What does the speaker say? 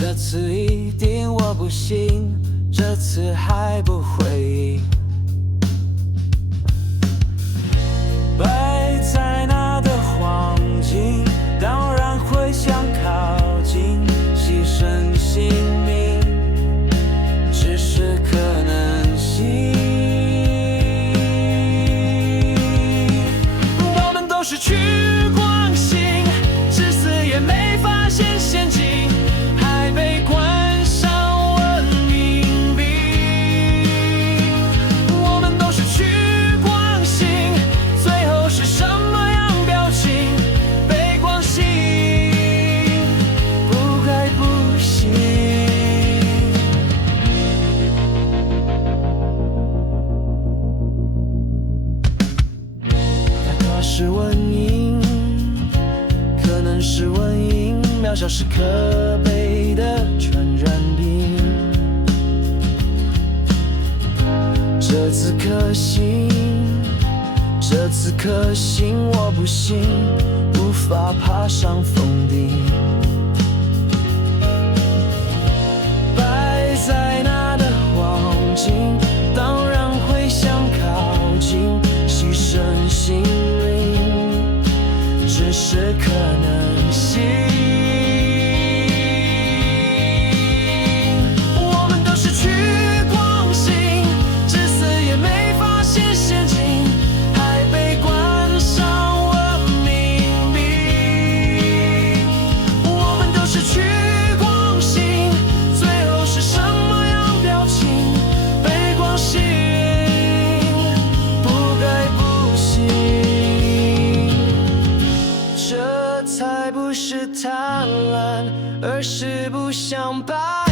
这次一定我不行，这次还不会赢。摆在那的黄金，当然会想靠近，牺牲性命，只是可能性。我们都是趋光性，至死也没发现陷阱，还被冠上文明病。我们都是趋光性，最后是什么样表情？被光吸引，不该不行。它可是蚊蝇，可能是蚊蝇，渺小是可悲的传染病。这次可行，这次可行，我不信无法爬上峰顶。摆在那的黄金，当然会想靠近，牺牲性命，只是可能性。我们都是趋光性，至死也没发现陷阱，还被冠上文明病。我们都是趋光性，最后是什么样表情？被光吸引，不该不行。这才不是贪婪，而是不想把